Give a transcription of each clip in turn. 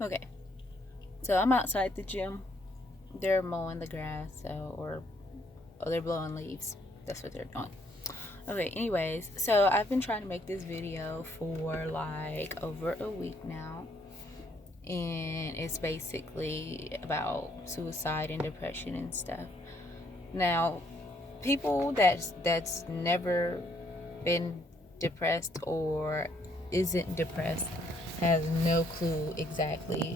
Okay, so I'm outside the gym. They're mowing the grass, or they're blowing leaves. That's what they're doing. Okay, anyways, so I've been trying to make this video for like over a week now, and it's basically about suicide and depression and stuff. Now, people that's never been depressed or isn't depressed has no clue exactly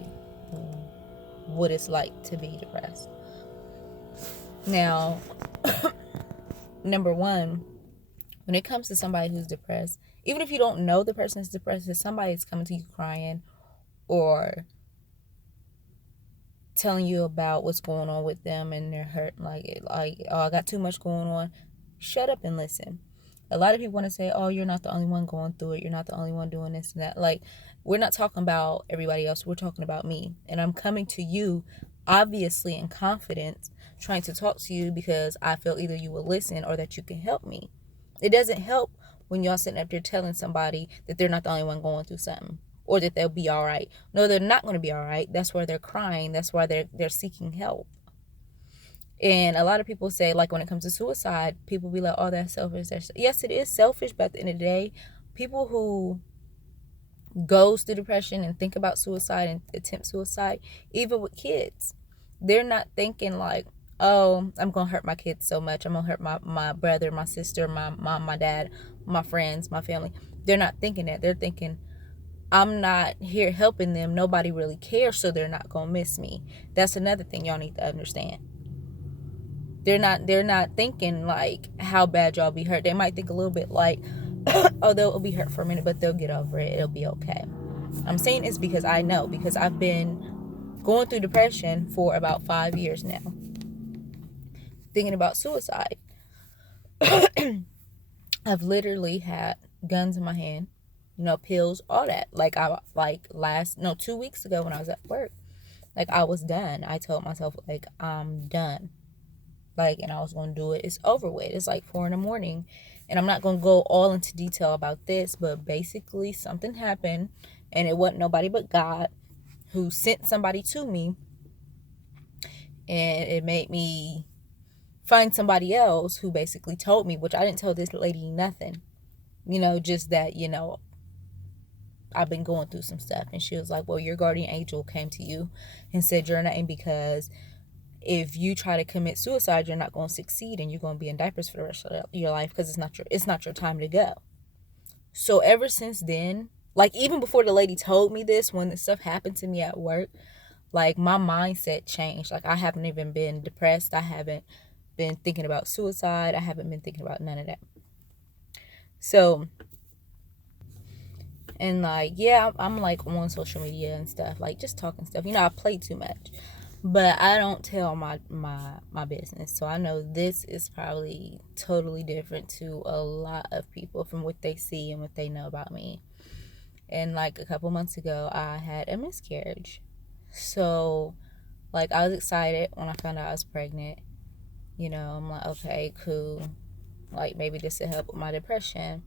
what it's like to be depressed. Now, number one, when it comes to somebody who's depressed, even if you don't know the person is depressed, if somebody's coming to you crying or telling you about what's going on with them and they're hurt, like oh, I got too much going on, shut up and listen. A lot of people want to say, oh, you're not the only one going through it, you're not the only one doing this and that. Like, we're not talking about everybody else, we're talking about me, and I'm coming to you obviously in confidence, trying to talk to you because I feel either you will listen or that you can help me. It doesn't help when y'all sitting up there telling somebody that they're not the only one going through something or that they'll be all right. No, they're not going to be all right. That's why they're crying. That's why they're seeking help. And a lot of people say, like, when it comes to suicide, people be like, oh, that's selfish. Yes, it is selfish, but at the end of the day, people who goes through depression and think about suicide and attempt suicide, even with kids, they're not thinking like, oh, I'm gonna hurt my kids so much, I'm gonna hurt my brother, my sister, my mom, my dad, my friends, my family. They're not thinking that. They're thinking, I'm not here helping them, nobody really cares, so they're not gonna miss me. That's another thing y'all need to understand. They're not thinking like how bad y'all be hurt. They might think a little bit like, oh, they'll be hurt for a minute, but they'll get over it, it'll be okay. I'm saying this because I know, because I've been going through depression for about 5 years now, thinking about suicide. I've literally had guns in my hand, pills, all that. Like, 2 weeks ago when I was at work, like, I was done. I told myself, like, I'm done. Like, and I was going to do it. It's over with. It's like 4 in the morning. And I'm not going to go all into detail about this, but basically something happened, and it wasn't nobody but God who sent somebody to me, and it made me find somebody else who basically told me, which I didn't tell this lady nothing, just that, I've been going through some stuff. And she was like, well, your guardian angel came to you and said your name because if you try to commit suicide, you're not going to succeed and you're going to be in diapers for the rest of your life because it's not your time to go. So ever since then, like, even before the lady told me this, when this stuff happened to me at work, like, my mindset changed. Like, I haven't even been depressed. I haven't been thinking about suicide. I haven't been thinking about none of that. So, and like, yeah, I'm like on social media and stuff, like just talking stuff. I play too much, but I don't tell my business. So I know this is probably totally different to a lot of people from what they see and what they know about me. And like a couple months ago, I had a miscarriage. So, like, I was excited when I found out I was pregnant. I'm like, okay, cool. Like, maybe this will help with my depression.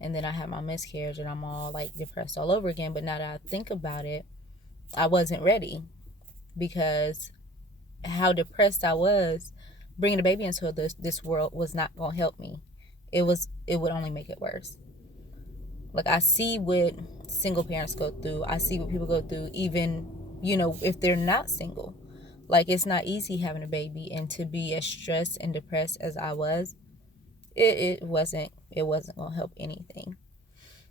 And then I had my miscarriage and I'm all like depressed all over again. But now that I think about it, I wasn't ready, because how depressed I was, bringing a baby into this world was not going to help me. It would only make it worse. Like, I see what single parents go through. I see what people go through, even, if they're not single. Like, it's not easy having a baby, and to be as stressed and depressed as I was, it wasn't going to help anything.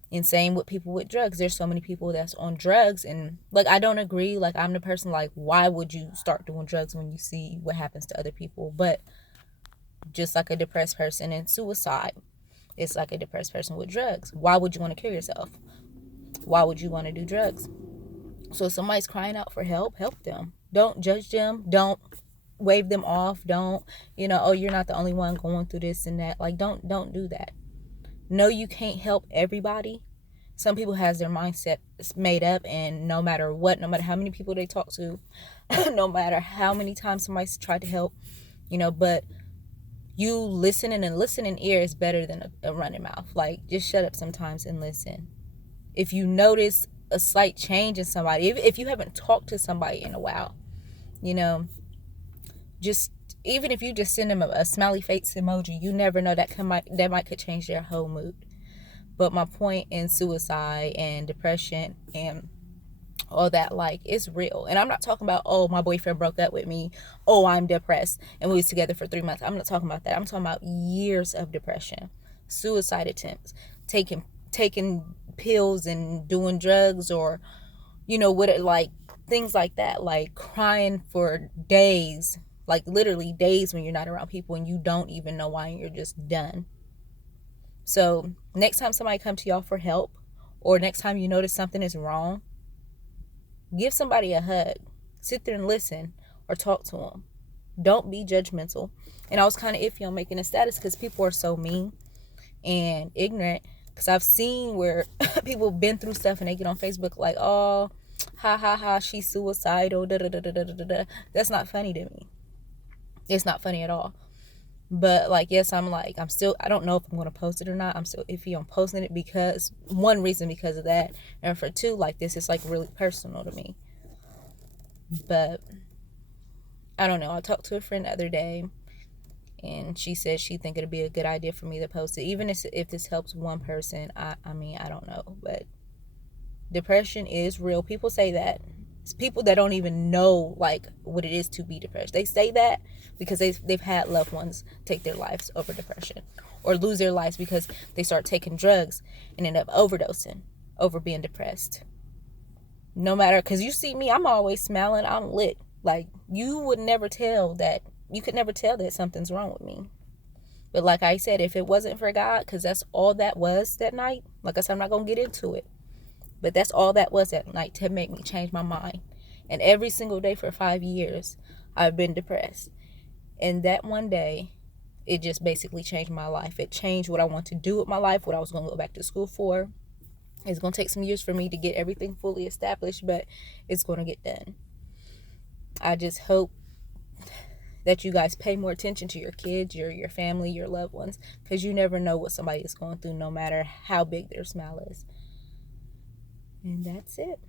And same with people with drugs. There's so many people that's on drugs, and like, I don't agree. Like, I'm the person, like, why would you start doing drugs when you see what happens to other people? But just like a depressed person and suicide, it's like a depressed person with drugs. Why would you want to kill yourself? Why would you want to do drugs? So if somebody's crying out for help, help them. Don't judge them. Don't wave them off. Don't, oh, you're not the only one going through this and that. Like, don't do that. No, you can't help everybody. Some people has their mindset made up, and no matter what, no matter how many people they talk to, no matter how many times somebody's tried to help, but you listening, and listening ear is better than a running mouth. Like, just shut up sometimes and listen. If you notice a slight change in somebody. If you haven't talked to somebody in a while, you know, just even if you just send them a smiley face emoji, you never know, that might could change their whole mood. But my point in suicide and depression and all that, like, it's real. And I'm not talking about, oh, my boyfriend broke up with me, oh, I'm depressed and we was together for 3 months. I'm not talking about that. I'm talking about years of depression, suicide attempts, taking pills and doing drugs, or like things like that, like crying for days, like literally days, when you're not around people and you don't even know why, and you're just done. So next time somebody comes to y'all for help, or next time you notice something is wrong, give somebody a hug, sit there and listen, or talk to them. Don't be judgmental. And I was kind of iffy on making a status because people are so mean and ignorant. Because I've seen where people have been through stuff and they get on Facebook like, oh, ha ha ha, she's suicidal, da da da da da da da. That's not funny to me. It's not funny at all. But like, yes, I don't know if I'm going to post it or not. I'm still iffy on posting it because, one reason, because of that. And for two, like, this is like really personal to me. But I don't know. I talked to a friend the other day and she said she think it'd be a good idea for me to post it. Even if this helps one person, I mean, I don't know. But depression is real. People say that. It's people that don't even know like what it is to be depressed. They say that because they've had loved ones take their lives over depression, or lose their lives because they start taking drugs and end up overdosing over being depressed. No matter, because you see me, I'm always smiling, I'm lit. Like, you could never tell that something's wrong with me. But like I said, if it wasn't for God, because that's all that was that night. Like I said, I'm not gonna get into it, but that's all that was that night to make me change my mind. And every single day for 5 years, I've been depressed. And that one day, it just basically changed my life. It changed what I want to do with my life, what I was going to go back to school for. It's going to take some years for me to get everything fully established, but it's going to get done. I just hope that you guys pay more attention to your kids, your family, your loved ones, because you never know what somebody is going through, no matter how big their smile is. And that's it.